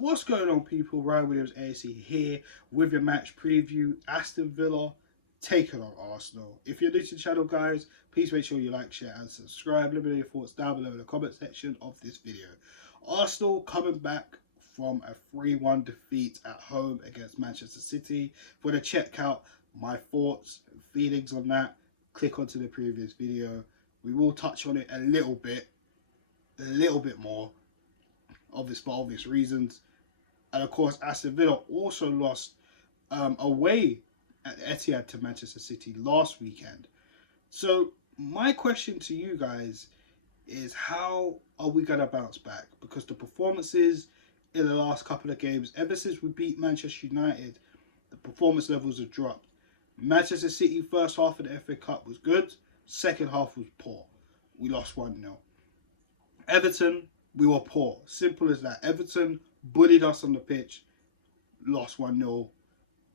What's going on, people? Ryan Williams ASC here with your match preview. Aston Villa taking on Arsenal. If you're new to the channel, guys, please make sure you like, share, and subscribe. Let me know your thoughts down below in the comment section of this video. Arsenal coming back from a 3-1 defeat at home against Manchester City. For the check out my thoughts and feelings on that, click onto the previous video. We will touch on it a little bit more, for obvious reasons. And of course, Aston Villa also lost away at Etihad to Manchester City last weekend. So my question to you guys is, how are we going to bounce back? Because the performances in the last couple of games, ever since we beat Manchester United, the performance levels have dropped. Manchester City first half of the FA Cup was good, second half was poor. We lost 1-0. Everton, we were poor. Simple as that. Everton bullied us on the pitch, lost 1-0,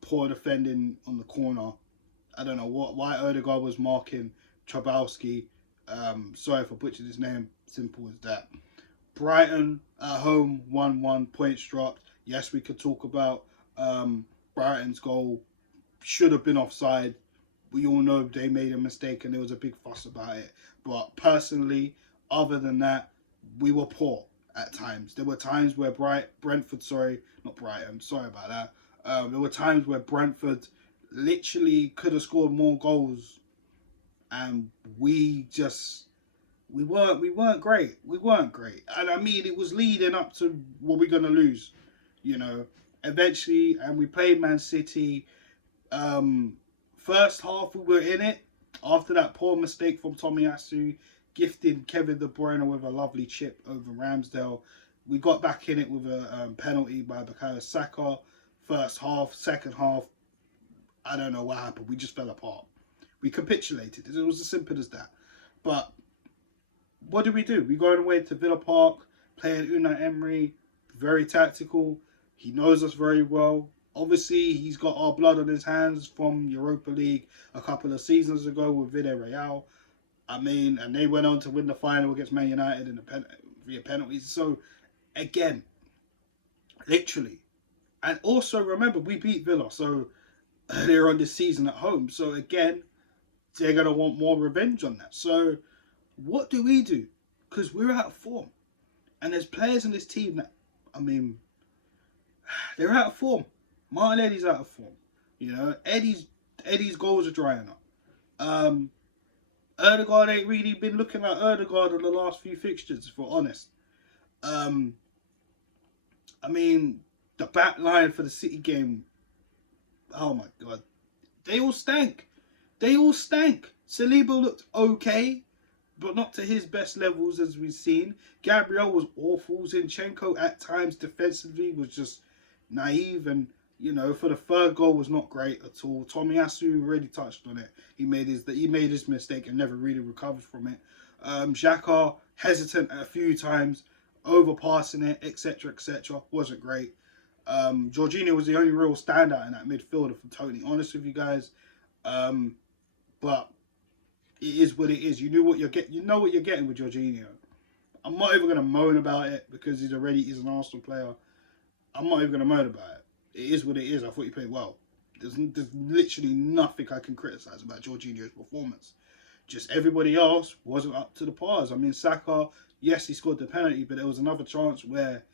poor defending on the corner. I don't know why Odegaard was marking Trabowski. Sorry if I butchered his name. Simple as that. Brighton at home, 1-1, points dropped. Yes, we could talk about Brighton's goal. Should have been offside. We all know they made a mistake and there was a big fuss about it. But personally, other than that, we were poor at times. There were times where Brentford, sorry about that. There were times where Brentford literally could have scored more goals, and we weren't great. We weren't great, and I mean, it was leading up to what we're gonna lose, you know. Eventually, and we played Man City. First half we were in it. After that poor mistake from Tomiyasu, gifted Kevin De Bruyne with a lovely chip over Ramsdale. We got back in it with a penalty by Bukayo Saka. First half, second half, I don't know what happened. We just fell apart. We capitulated. It was as simple as that. But what do? We go away to Villa Park, playing Unai Emery, very tactical. He knows us very well. Obviously, he's got our blood on his hands from Europa League a couple of seasons ago with Villarreal. I mean, and they went on to win the final against Man United via penalties. So, again, literally. And also, remember, we beat Villa so earlier on this season at home. So, again, they're going to want more revenge on that. So, what do? Because we're out of form. And there's players in this team that, I mean, they're out of form. Martinelli's out of form. You know, Eddie's goals are drying up. Odegaard ain't really been looking like Odegaard in the last few fixtures, if we're honest. I mean, the back line for the City game, oh my God. They all stank. Saliba looked okay, but not to his best levels as we've seen. Gabriel was awful. Zinchenko at times defensively was just naive, and you know, for the third goal was not great at all. Tomiyasu already touched on it. He made his mistake and never really recovered from it. Xhaka hesitant a few times, overpassing it, etc., etc. Wasn't great. Jorginho was the only real standout in that midfield, if I'm totally honest with you guys. But it is what it is. You know what you're getting with Jorginho. I'm not even gonna moan about it because he's an Arsenal player. I'm not even gonna moan about it. It is what it is. I thought he played well. There's literally nothing I can criticise about Jorginho's performance. Just everybody else wasn't up to the pars. I mean, Saka, yes, he scored the penalty, but there was another chance where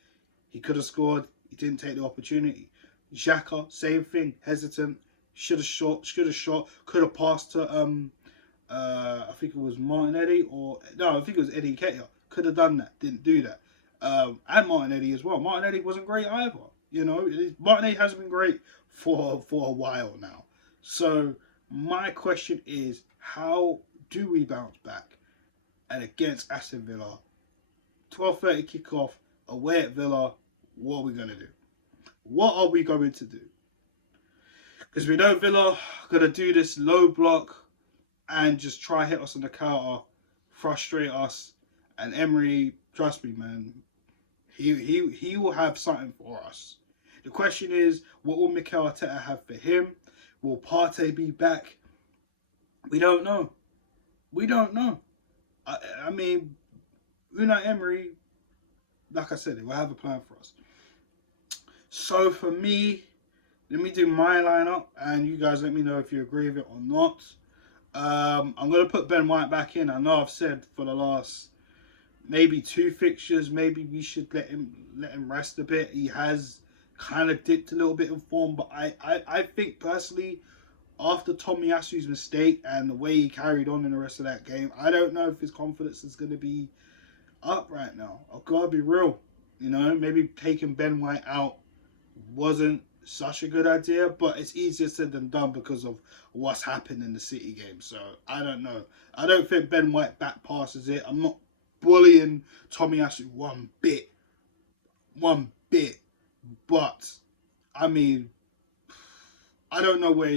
he could have scored. He didn't take the opportunity. Xhaka, same thing, hesitant. Should have shot. Could have passed to I think it was Martinelli I think it was Eddie Nketiah. Could have done that. Didn't do that. And Martinelli as well. Martinelli wasn't great either. You know, Martinelli hasn't been great for a while now. So my question is, how do we bounce back? And against Aston Villa, 12:30 kickoff away at Villa, what are we going to do? What are we going to do? Because we know Villa are going to do this low block and just try hit us on the counter, frustrate us. And Emery, trust me, man, he will have something for us. The question is, what will Mikel Arteta have for him? Will Partey be back? We don't know. I mean, Unai Emery, like I said, he will have a plan for us. So for me, let me do my lineup, and you guys let me know if you agree with it or not. I'm gonna put Ben White back in. I know I've said for the last maybe two fixtures, maybe we should let him rest a bit. He has kind of dipped a little bit in form, but I think personally, after Tomiyasu's mistake and the way he carried on in the rest of that game, I don't know if his confidence is going to be up right now. I've got to be real. You know, maybe taking Ben White out wasn't such a good idea, but it's easier said than done because of what's happened in the City game. So I don't know. I don't think Ben White back passes it. I'm not bullying Tomiyasu one bit, but I mean, I don't know where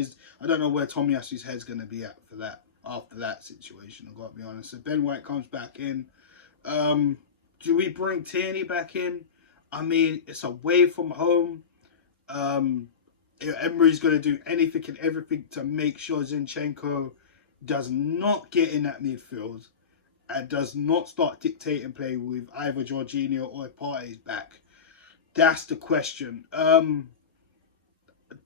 Tomiyasu's head's gonna be at for that after that situation. I've got to be honest. So Ben White comes back in. Um, do we bring Tierney back in? I mean, it's away from home. Um, Emery's going to do anything and everything to make sure Zinchenko does not get in that midfield and does not start dictating play with either Jorginho or Partey's back. That's the question.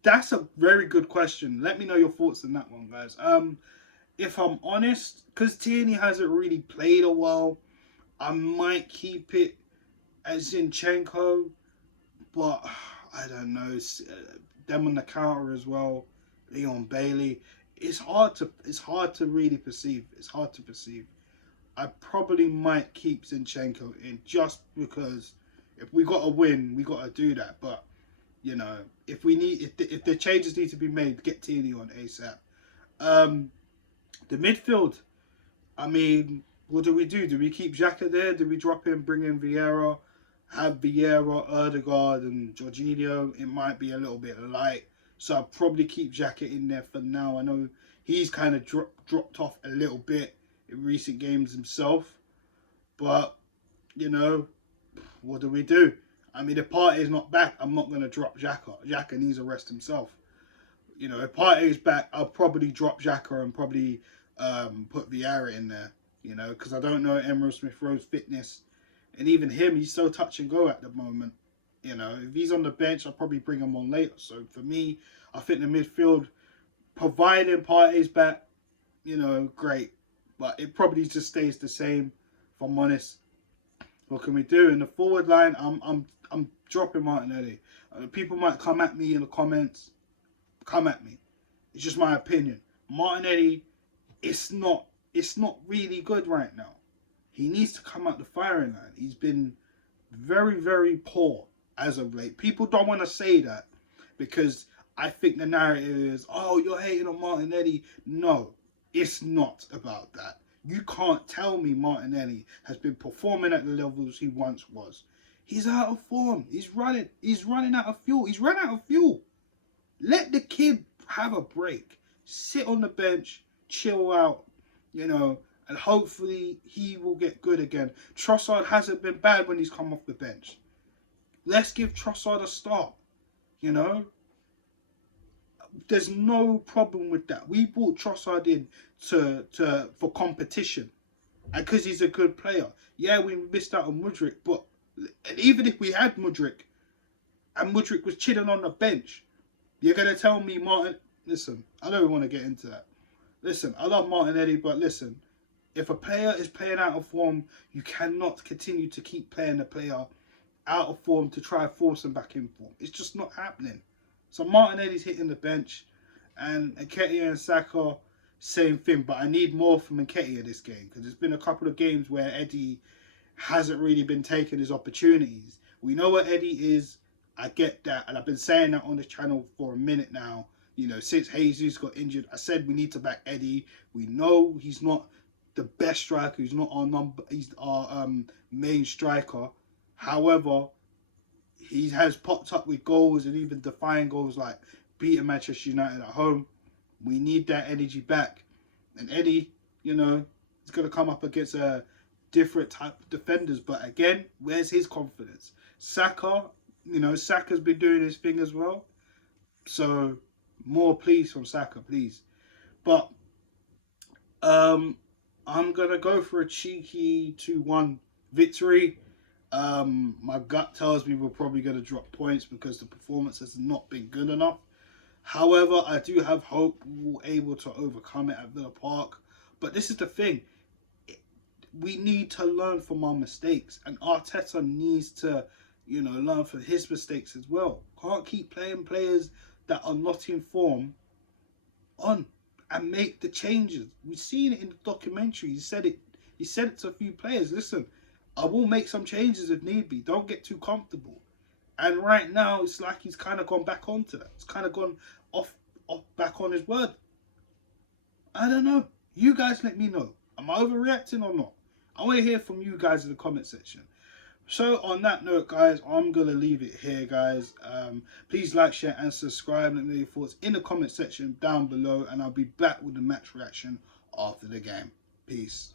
That's a very good question. Let me know your thoughts on that one, guys. If I'm honest, because Tierney hasn't really played a while, I might keep it as Zinchenko, but I don't know. Them on the counter as well, Leon Bailey. It's hard to really perceive. It's hard to perceive. I probably might keep Zinchenko in just because if we got to win, we got to do that. But you know, if the changes need to be made, get Tierney on ASAP. The midfield. I mean, what do we do? Do we keep Xhaka there? Do we drop him, bring in Vieira? Have Vieira, Erdegaard and Jorginho? It might be a little bit light. So I'll probably keep Xhaka in there for now. I know he's kind of dropped off a little bit in recent games himself. But, you know, what do we do? I mean, if Partey is not back, I'm not going to drop Xhaka. Xhaka needs a rest himself. You know, if Partey is back, I'll probably drop Xhaka and probably put Vieira in there. You know, because I don't know Emre Smith-Rowe's fitness. And even him, he's so touch and go at the moment. You know, if he's on the bench, I'll probably bring him on later. So for me, I think the midfield, providing Partey's back, you know, great. But it probably just stays the same, if I'm honest. What can we do? In the forward line, I'm dropping Martinelli. People might come at me in the comments. Come at me. It's just my opinion. Martinelli, it's not really good right now. He needs to come out the firing line. He's been very, very poor as of late. People don't want to say that because I think the narrative is, oh, you're hating on Martinelli. No, it's not about that. You can't tell me Martinelli has been performing at the levels he once was. He's out of form. He's running out of fuel. He's run out of fuel. Let the kid have a break. Sit on the bench, chill out, you know, and hopefully he will get good again. Trossard hasn't been bad when he's come off the bench. Let's give Trossard a start, you know. There's no problem with that. We brought Trossard in for competition and because he's a good player. Yeah, we missed out on Mudryk, but even if we had Mudryk and Mudryk was chilling on the bench, you're going to tell me listen, I don't want to get into that. Listen, I love Martinelli, but listen, if a player is playing out of form, you cannot continue to keep playing the player out of form to try and force him back in form. It's just not happening. So Martinelli's hitting the bench, and Nketiah and Saka, same thing. But I need more from Nketiah this game because there's been a couple of games where Eddie hasn't really been taking his opportunities. We know what Eddie is. I get that, and I've been saying that on the channel for a minute now. You know, since Jesus got injured, I said we need to back Eddie. We know he's not the best striker. He's not he's our main striker. However, he has popped up with goals and even defying goals like beating Manchester United at home. We need that energy back. And Eddie, you know, is going to come up against a different type of defenders. But again, where's his confidence? Saka, you know, Saka's been doing his thing as well. So more please from Saka, please. But I'm going to go for a cheeky 2-1 victory. My gut tells me we're probably going to drop points because the performance has not been good enough. However, I do have hope we're able to overcome it at Villa Park. But this is the thing. We need to learn from our mistakes. And Arteta needs to, learn from his mistakes as well. Can't keep playing players that are not in form on and make the changes. We've seen it in the documentary. He said it. He said it to a few players. Listen, I will make some changes if need be. Don't get too comfortable. And right now, it's like he's kind of gone back onto that. It's kind of gone off back on his word. I don't know. You guys let me know. Am I overreacting or not? I want to hear from you guys in the comment section. So on that note, guys, I'm going to leave it here, guys. Please like, share and subscribe. Let me know your thoughts in the comment section down below. And I'll be back with the match reaction after the game. Peace.